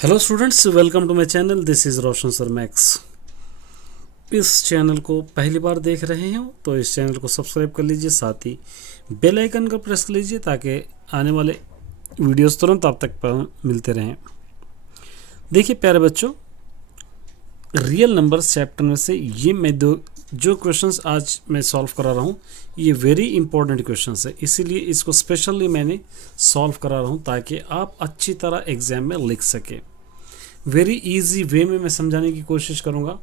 Hello students, welcome to my channel. This is Roshan sir max. इस channel को पहली बार देख रहे हो तो इस चैनल को सब्सक्राइब कर लीजिए, साथ ही बेल आइकन को प्रेस कर लीजिए ताकि आने वाले वीडियोस तुरंत आप तक मिलते रहें। देखिए प्यारे बच्चों, रियल नंबर्स चैप्टर में से ये मैं जो क्वेश्चंस आज मैं सॉल्व करा रहा हूँ ये वेरी इंपॉर्टेंट क्वेश्चंस है, इसीलिए इसको स्पेशली मैंने सॉल्व करा रहा हूँ ताकि आप अच्छी तरह एग्जाम में लिख सके। वेरी इजी वे में मैं समझाने की कोशिश करूँगा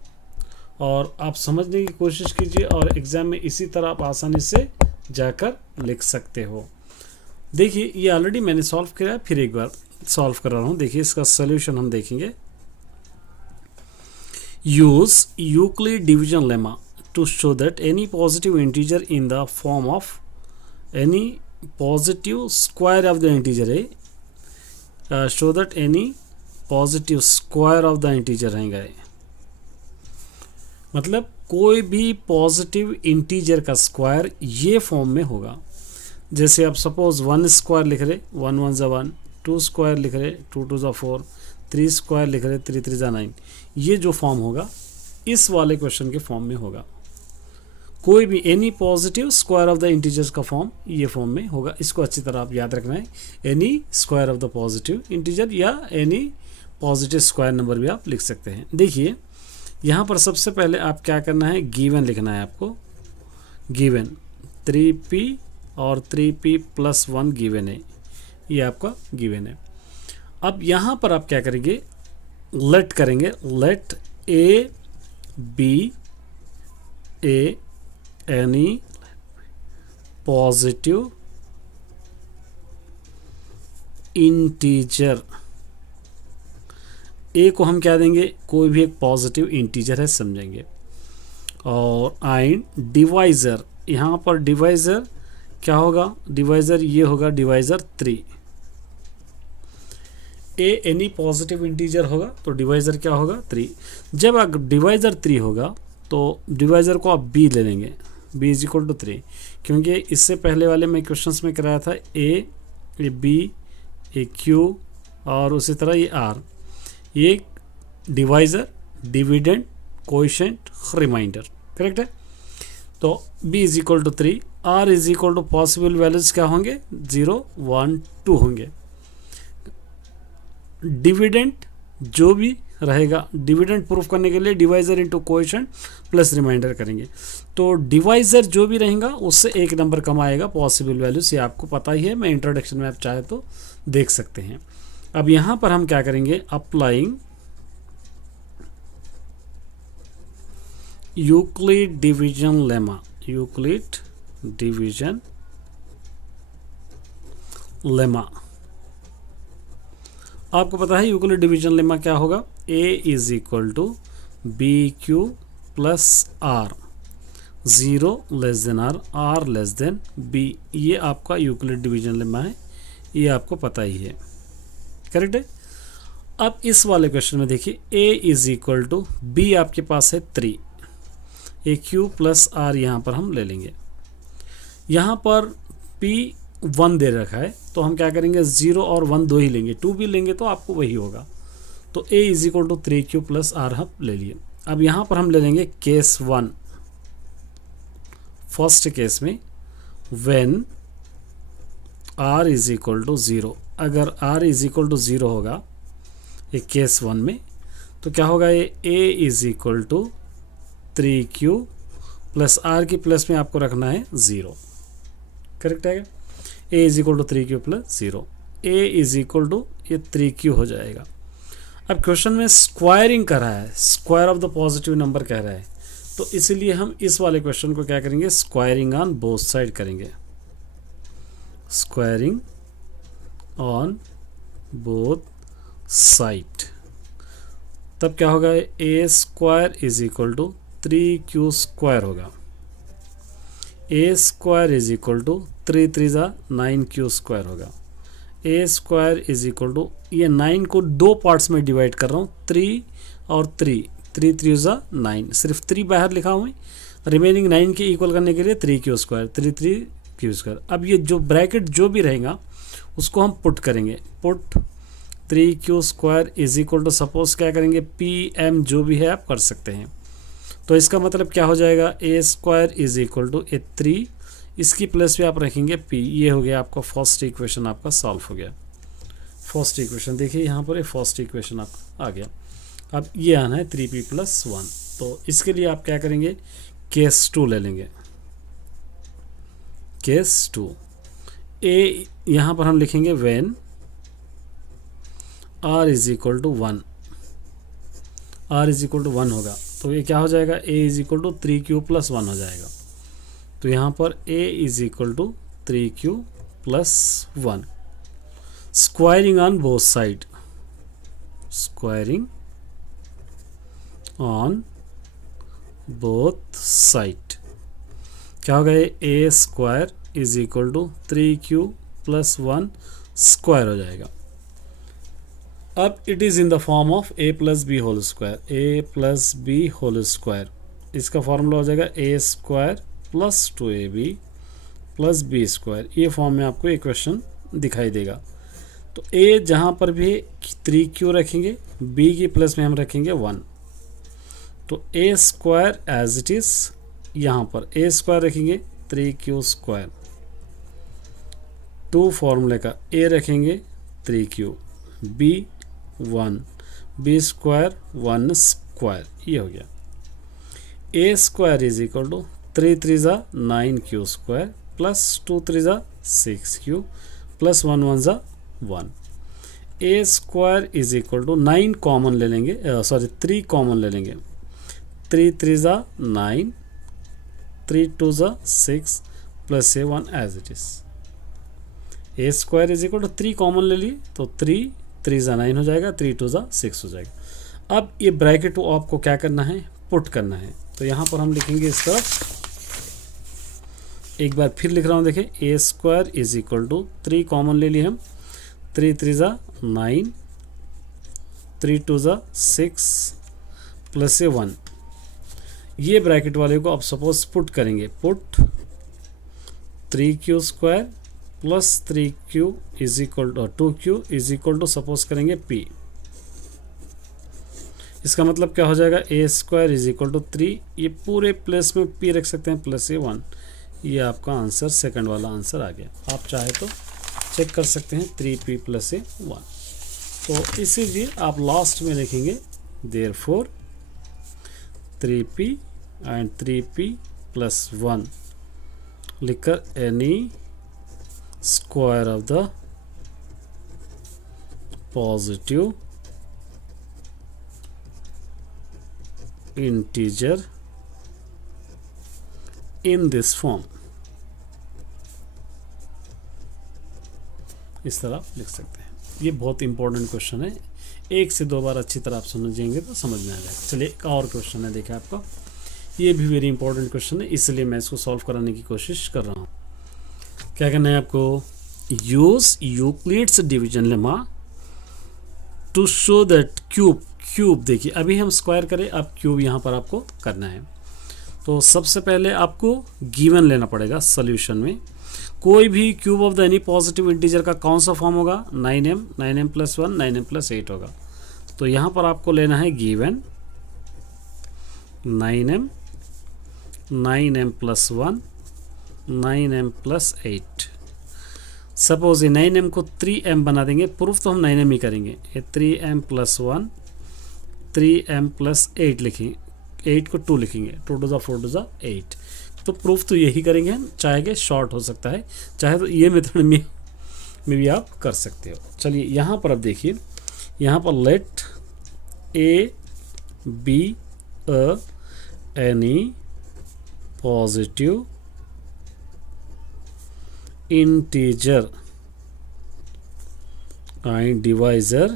और आप समझने की कोशिश कीजिए और एग्ज़ाम में इसी तरह आप आसानी से जाकर लिख सकते हो। देखिए ये ऑलरेडी मैंने सॉल्व किया है, फिर एक बार सॉल्व करा रहा हूँ। देखिए इसका सोल्यूशन हम देखेंगे। Use Euclid division lemma to show that any positive integer in the form of any positive square of the integer show that any positive square of the integer रहेगा। मतलब कोई भी पॉजिटिव इंटीजर का square ये form में होगा। जैसे आप सपोज 1 स्क्वायर लिख रहे 1 1 ज़ा 1, 2 स्क्वायर लिख रहे 2 2 ज़ा 4, 3 स्क्वायर लिख रहे 3 3 ज़ा 9, ये जो फॉर्म होगा इस वाले क्वेश्चन के फॉर्म में होगा। कोई भी any positive square of the integers का फॉर्म ये फॉर्म में होगा। इसको अच्छी तरह आप याद रखना है। N E square of the positive integer या एनी पॉजिटिव स्क्वायर नंबर भी आप लिख सकते हैं। देखिए यहाँ पर सबसे पहले आप क्या करना है, गिवन लिखना है आपको। गिवन 3p और 3p प्लस 1 गिवन है, ये आपका गिवन है। अब यहाँ पर आप क्या करेंगे, लेट करेंगे। Let a be a any positive integer. A को हम क्या देंगे, कोई भी एक पॉजिटिव इंटीजर है समझेंगे। और आइन डिवाइज़र, यहाँ पर डिवाइज़र क्या होगा, डिवाइज़र ये होगा डिवाइज़र 3। ए एनी पॉजिटिव इंटीजर होगा तो डिवाइज़र क्या होगा 3। जब अगर डिवाइज़र 3 होगा तो डिवाइज़र को आप बी ले लेंगे, b इज इक्वल टू 3, क्योंकि इससे पहले वाले मैं क्वेश्चंस में कराया था ए बी ए क्यू और उसी तरह ये आर, ये divisor dividend coefficient remainder, correct है। तो b is equal to 3, r is equal to possible values क्या होंगे 0 1 2 होंगे। डिविडेंड जो भी रहेगा, डिविडेंड प्रूफ करने के लिए divisor into coefficient plus remainder करेंगे, तो डिवाइज़र जो भी रहेगा उससे एक नंबर कम आएगा पॉसिबल वैल्यूज, ये आपको पता ही है। मैं इंट्रोडक्शन में आप चाहे तो देख सकते हैं। अब यहाँ पर हम क्या करेंगे, applying Euclid division lemma. Euclid division lemma आपको पता है यूक्लिड डिवीजन लेमा क्या होगा, a is equal to b q plus r, 0 less than r less than b। ये आपका यूक्लिड डिवीजन लेमा है, ये आपको पता ही है, करेक्ट है। अब इस वाले क्वेश्चन में देखिए a is equal to b आपके पास है 3, ए क्यू प्लस r यहाँ पर हम ले लेंगे। यहाँ पर p 1 दे रखा है तो हम क्या करेंगे, 0 और 1 दो ही लेंगे, 2 भी लेंगे तो आपको वही होगा। तो a is equal to 3q plus r हम ले लिए। अब यहाँ पर हम ले लेंगे केस 1। फर्स्ट केस में when r is equal to 0, अगर r इज इक्वल टू 0 होगा ये केस 1 में, तो क्या होगा, ये a is equal to 3q plus r की प्लस में आपको रखना है 0, करेक्ट है। a is equal to 3q plus 0, a is equal to ये 3q हो जाएगा। अब क्वेश्चन में स्क्वायरिंग कर रहा है, square of the positive number कह रहा है, तो इसलिए हम इस वाले क्वेश्चन को क्या करेंगे, स्क्वायरिंग ऑन बोथ साइड करेंगे। स्क्वायरिंग ऑन बोथ साइड, तब क्या होगा, a square is equal to 3q square होगा। a square is equal to 3 3 ज़ा 9q स्क्वायर होगा। a square is equal to, ये 9 को दो पार्ट्स में डिवाइड कर रहा हूँ, 3 और 3, 3 3 ज़ा 9, सिर्फ 3 बाहर लिखा हुआ है, रिमेनिंग 9 के इक्वल करने के लिए 3q स्क्वायर 3 3q स्क्वायर। अब ये जो ब्रैकेट जो भी रहेगा उसको हम पुट करेंगे, put 3q square is equal to suppose क्या करेंगे पी एम जो भी है आप कर सकते हैं। तो इसका मतलब क्या हो जाएगा ए स्क्वायर इज इक्वल टू ए 3, इसकी प्लस पे आप रखेंगे पी। ये हो गया आपका फर्स्ट इक्वेशन आपका सॉल्व हो गया। फर्स्ट इक्वेशन देखिए यहाँ पर फर्स्ट इक्वेशन आपका आ गया। अब ये आना है 3p + 1। तो इसके लिए आप क्या करेंगे केस 2 ले लेंगे। केस 2 ए यहाँ पर हम लिखेंगे when r is equal to 1, r is equal to 1 होगा तो ये क्या हो जाएगा a is equal to 3q + 1 हो जाएगा। तो यहाँ पर a is equal to 3q + 1, squaring on both side, squaring on both side क्या होगा a square is equal to 3q + 1 square हो जाएगा। अब it is in the form of a + b whole square, a + b whole square. इसका formula हो जाएगा a square + 2ab + b square. ये form में आपको इक्वेशन दिखाई देगा। तो a जहाँ पर भी 3q रखेंगे, b की प्लस में हम रखेंगे 1। तो a square as it is यहाँ पर a स्क्वायर रखेंगे 3q स्क्वायर, 2 फॉर्मूले का a रखेंगे 3q, b 1, b square 1 square. ये हो गया a square is equal to 3 3 ज़ा 9q स्क्वायर + 2 3 ज़ा 6q + 1 1 ज़ा 1। a square is equal to 9 common ले लेंगे, सॉरी 3 कॉमन ले लेंगे, 3 3 ज़ा 9, 3 2 ज़ा 6 + a 1 as it is. a square is equal to 3 common ले लिए तो 3 3 ज़ा 9 हो जाएगा, 3 2 ज़ा 6 हो जाएगा। अब ये ब्रैकेट को आपको क्या करना है पुट करना है। तो यहाँ पर हम लिखेंगे इस तरफ, एक बार फिर लिख रहा हूँ देखिए a square is equal to 3 common ले लिए हम, 3 3 ज़ा 9, 3 2 ज़ा 6 + a 1। ये ब्रैकेट वाले को आप सपोज पुट करेंगे, put 3q square + 3q is equal to 2q is equal to suppose करेंगे p। इसका मतलब क्या हो जाएगा a square is equal to 3, ये पूरे प्लेस में p रख सकते हैं + a 1। ये आपका आंसर सेकंड वाला आंसर आ गया। आप चाहे तो चेक कर सकते हैं 3p + a 1। तो इसीलिए आप लास्ट में लिखेंगे देयरफॉर 3p एंड 3p + 1 लिखकर N E square of the positive integer in this form, इस तरह लिख सकते हैं। ये बहुत इंपॉर्टेंट क्वेश्चन है, 1 से 2 बार अच्छी तरह आप समझेंगे तो समझ में आ जाएगा। चलिए एक और क्वेश्चन है देखिए आपका, ये भी वेरी इंपॉर्टेंट क्वेश्चन है, इसलिए मैं इसको सॉल्व कराने की कोशिश कर रहा हूँ। क्या करना है आपको, use Euclid's division lemma to show that cube देखिए अभी हम स्क्वायर करें, अब क्यूब यहाँ पर आपको करना है। तो सबसे पहले आपको गिवन लेना पड़ेगा सॉल्यूशन में। कोई भी cube of the any positive integer का कौन सा फॉर्म होगा, 9m, 9m + 1, 9m + 8 होगा। तो यहाँ पर आपको लेना है given 9m, 9m + 1, 9m + 8। Suppose ये 9m को 3m बना देंगे, प्रूफ तो हम 9m ही करेंगे। ये 3m + 1, 3m + 8 लिखेंगे, 8 को 2 लिखेंगे, 2 2 ज़ा 4 2 ज़ा 8। तो प्रूफ तो यही करेंगे हम, चाहे शॉर्ट हो सकता है, चाहे तो ये मेथड में भी आप कर सकते हो। चलिए यहाँ पर अब देखिए, यहाँ पर late a be a any positive integer and divisor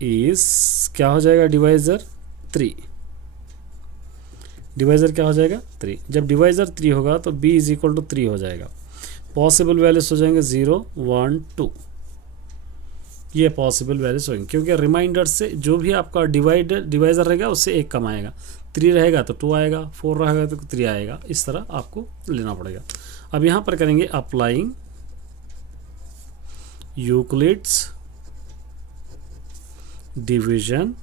is क्या हो जाएगा, डिवाइजर 3। डिवाइजर क्या हो जाएगा 3। जब डिवाइजर 3 होगा तो b इज इक्वल टू 3 हो जाएगा। पॉसिबल वैल्यूज हो जाएंगे 0 1 2, ये पॉसिबल वैल्यूज होंगे, क्योंकि रिमाइंडर से जो भी आपका डिवाइजर रहेगा उससे 1 कम आएगा। 3 रहेगा तो 2 आएगा, 4 रहेगा तो 3 आएगा। इस तरह आपको लेना पड़ेगा। अब यहाँ पर करेंगे अप्लाइंग यूक्लिड्स डिवीजन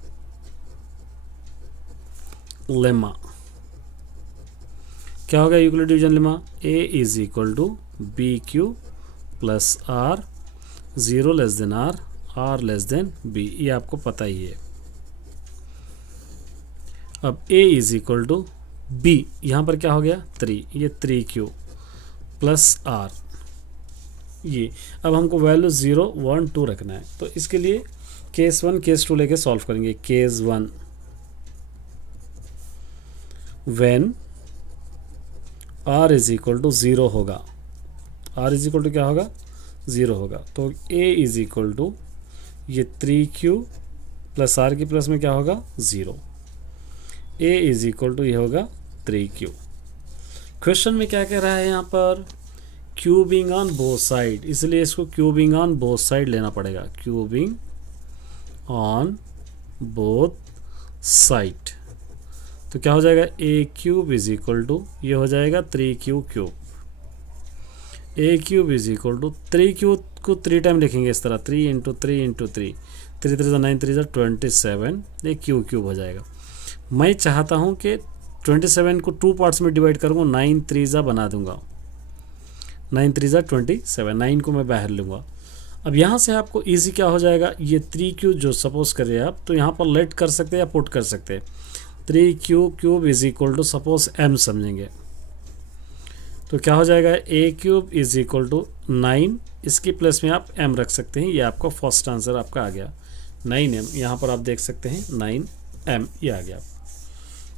लेमा। क्या होगा Euclid division lemma? a is equal to b q plus r, zero less than r less than b, ये आपको पता ही है। अब a is equal to b, यहाँ पर क्या हो गया 3, ये 3q प्लस r, ये अब हमको वैल्यू 0 1 2 रखना है। तो इसके लिए केस 1 केस 2 लेके सॉल्व करेंगे। Case 1 when r is equal to 0 होगा, r इज इक्वल टू क्या होगा 0 होगा, तो a इज इक्वल टू ये 3q प्लस r की प्लस में क्या होगा 0, a इज इक्वल टू ये होगा 3q। क्वेश्चन में क्या कह रहा है यहाँ पर? क्यूबिंग ऑन बोथ साइड, इसलिए इसको क्यूबिंग ऑन बोथ साइड लेना पड़ेगा। क्यूबिंग ऑन बोथ साइड, तो क्या हो जाएगा a cube is equal to ये हो जाएगा 3q cube. a cube is equal to 3q को 3 टाइम लिखेंगे इस तरह, 3 इंटू 3 इंटू 3, 3 3 9 3 27, ये क्यू क्यूब हो जाएगा। मैं चाहता हूँ कि 27 को 2 पार्ट्स में डिवाइड करूँगा, 9 3 बना दूंगा, 9 3 27, 9 को मैं बाहर लूँगा। अब यहाँ से आपको इजी क्या हो जाएगा, ये 3q जो सपोज करिए आप, तो यहाँ पर लेट कर सकते हैं या पुट कर सकते हैं। 3q cube is equal to suppose m समझेंगे, तो क्या हो जाएगा a cube is equal to 9, इसकी प्लस में आप m रख सकते हैं, ये आपका फर्स्ट आंसर आपका आ गया 9m। यहाँ पर आप देख सकते हैं 9m ये आ गया।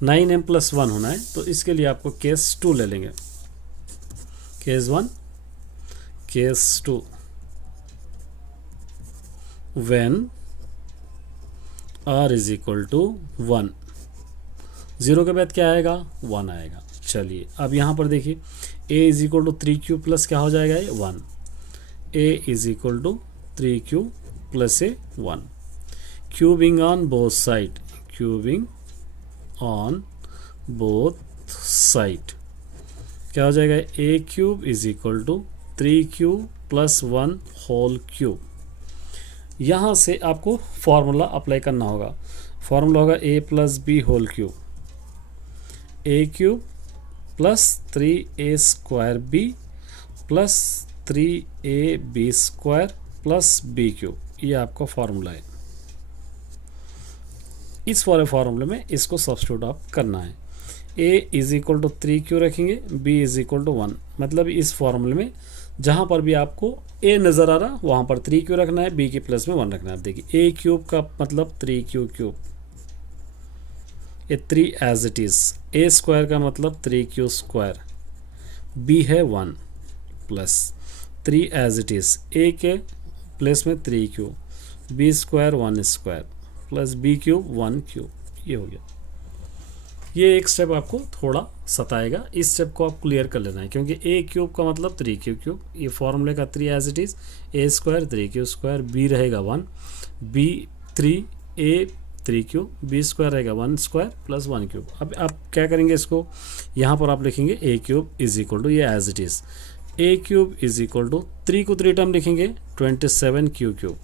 9m प्लस 1 होना है, तो इसके लिए आपको केस 2 ले लेंगे। Case 1 case 2 when r is equal to 1, 0 के बाद क्या आएगा 1 आएगा। चलिए अब यहाँ पर देखिए a is equal to 3q plus क्या हो जाएगा ये 1, a is equal to 3q plus a 1। Cubing on both side, cubing on both side, क्या हो जाएगा a cube is equal to 3q plus 1 whole cube. यहाँ से आपको फॉर्मूला अप्लाई करना होगा। फॉर्मूला होगा a plus b whole cube, a cube plus 3a square b plus 3ab square plus b cube, ये आपका फॉर्मूला है। इस वाले फॉर्मूले में इसको सब्स्टिट्यूट आप करना है। a is equal to 3q रखेंगे, b इज इक्वल टू 1, मतलब इस फॉर्मूले में जहाँ पर भी आपको a नज़र आ रहा वहाँ पर 3q रखना है, b की प्लस में 1 रखना है। देखिए a क्यूब का मतलब 3q क्यूब, ये 3 as it is, a square का मतलब 3q स्क्वायर, b है 1 plus 3 as it is, a के प्लस में 3q, b square 1 square plus b cube 1 cube, ये हो गया। ये एक स्टेप आपको थोड़ा सताएगा, इस स्टेप को आप क्लियर कर लेना है, क्योंकि a क्यूब का मतलब 3q क्यूब, ये फॉर्मूले का 3 as it is, a square 3q square, b रहेगा 1, b 3a 3q, b square रहेगा 1 स्क्वायर प्लस 1 क्यूब। अब आप क्या करेंगे, इसको यहाँ पर आप लिखेंगे a cube is equal to ये as it is, a cube is equal to 3 को 3 टाइम लिखेंगे 27 क्यूब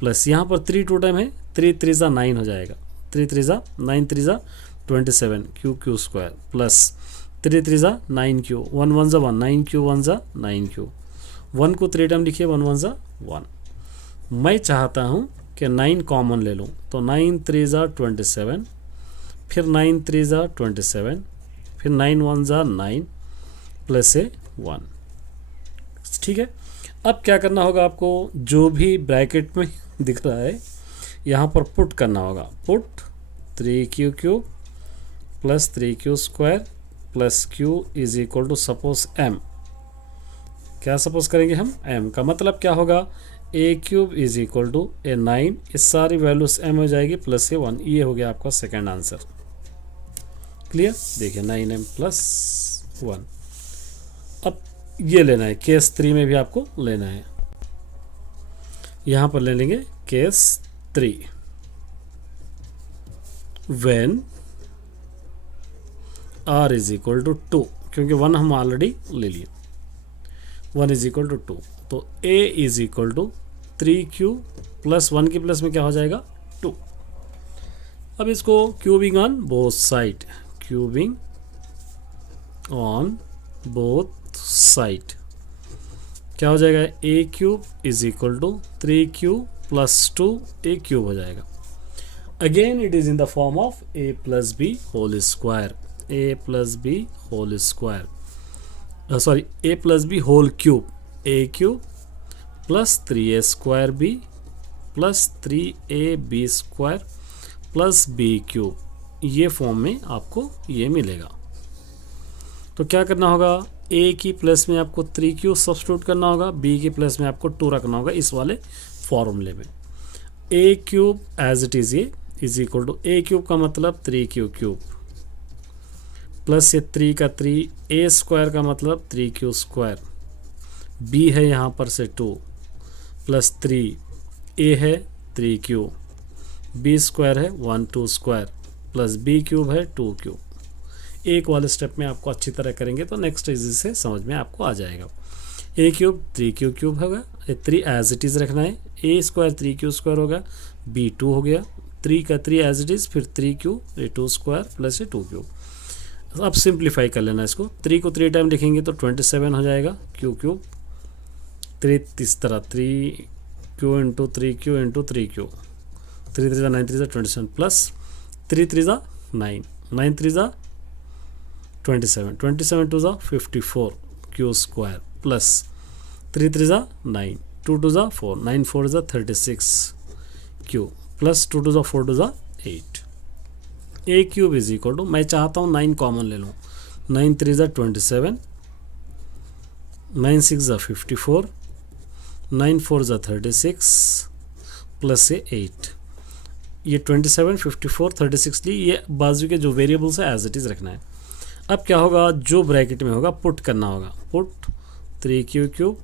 प्लस यहाँ पर 3 2 टाइम है, 3 3 9 हो जाएगा, 3 3 9 3 27 Q square plus 3 3 9 Q, 1 1 1 9 Q 1 9 Q, 1 को 3 टाइम लिखिए 1 1 1। मैं चाहता हूँ कि 9 कॉमन ले लूँ, तो 9 3 27, फिर 9 3 27, फिर 9 1 9 प्लस ए 1। ठीक है, अब क्या करना होगा आपको, जो भी ब्रैकेट में दिख रहा है यहाँ पर पुट करना होगा। Put 3q cube plus 3q square plus q is equal to suppose m, क्या सपोज करेंगे हम m का मतलब क्या होगा, a cube is equal to a 9, इस सारी वैल्यूज m हो जाएगी प्लस ए 1, ये हो गया आपका सेकेंड आंसर। क्लियर, देखिए 9m प्लस 1। अब ये लेना है, केस 3 में भी आपको लेना है, यहाँ पर ले लेंगे case 3 when r is equal to 2, क्योंकि 1 हम ऑलरेडी ले लिए, 1 इज इक्वल टू 2, तो a is equal to 3q plus 1 की प्लस में क्या हो जाएगा 2। अब इसको cubing on both side, cubing on both side क्या हो जाएगा, a cube is equal to 3q plus 2a cube हो जाएगा। Again it is in the form of a plus b whole square, a plus b whole square, sorry a plus b whole cube, a cube plus 3a square b plus 3ab square plus b cube, ये form में आपको ये मिलेगा। तो क्या करना होगा, a की प्लस में आपको 3q सब्स्टिट्यूट करना होगा, b की प्लस में आपको 2 रखना होगा इस वाले फॉर्मूले में। a cube as it is ये is equal to a cube का मतलब 3q क्यूब प्लस ये 3 का 3, a स्क्वायर का मतलब 3q स्क्वायर, b है यहाँ पर से 2 प्लस 3, a है 3q, b स्क्वायर है 1 2 स्क्वायर प्लस b क्यूब है 2 क्यूब। एक वाले स्टेप में आपको अच्छी तरह करेंगे तो नेक्स्ट इजी से समझ में आपको आ जाएगा। a क्यूब 3q क्यूब होगा, 3 एज इट इज़ रखना है, a स्क्वायर 3q स्क्वायर होगा, b 2 हो गया, 3 का 3 एज इट इज़, फिर 3q ये 2 स्क्वायर प्लस ये 2 क्यूब। अब सिंप्लीफाई कर लेना इसको, 3 को 3 टाइम लिखेंगे तो 27 हो जाएगा q क्यूब, 3 इस तरह 3q into 3q into 3q, 3 3 9 3 27 plus 3 3 9 9 3 27 27 2 54 q square plus 3 3 9 2 2 4 9 4 36 q plus 2 2 4 2 8। a cube is equal to, मैं चाहता हूँ 9 कॉमन ले लूँ, 9 3 27, 9 6 54, 9 4 36 प्लस ये 8। ये 27 54 36 ली, ये बाजू के जो वेरिएबल्स है एज इट इज़ रखना है। अब क्या होगा, जो ब्रैकेट में होगा पुट करना होगा, put 3q cube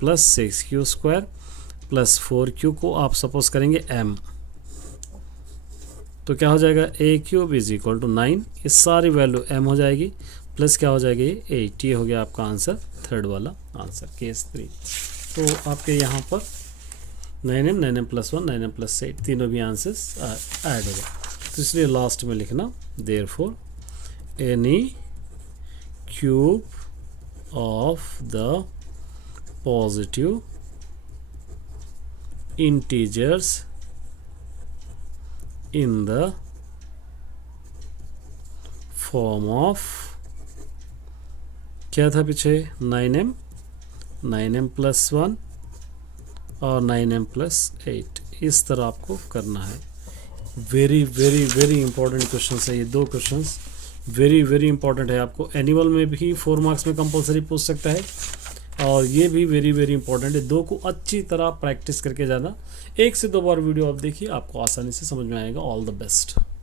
plus 6q square plus 4q को आप सपोज करेंगे m, तो क्या हो जाएगा a cube is equal to 9, ये सारी वैल्यू m हो जाएगी प्लस क्या हो जाएगी 8। ये हो गया आपका आंसर, थर्ड वाला आंसर केस 3। तो आपके यहाँ पर 9m 9m plus 1 9m plus 8 तीनों भी आंसर्स ऐड हो गए। तो इसलिए लास्ट में लिखना therefore any cube of the positive integers in the form of, क्या था पीछे 9m 9m प्लस 1 और 9m प्लस 8, इस तरह आपको करना है। Very very very important question है ये दो क्वेश्चंस, वेरी वेरी इंपॉर्टेंट है। आपको एनुअल में भी 4 मार्क्स में कंपलसरी पूछ सकता है, और ये भी वेरी वेरी इंपॉर्टेंट है। दो को अच्छी तरह प्रैक्टिस करके जाना, 1 से 2 बार वीडियो आप देखिए, आपको आसानी से समझ में आएगा। All the best.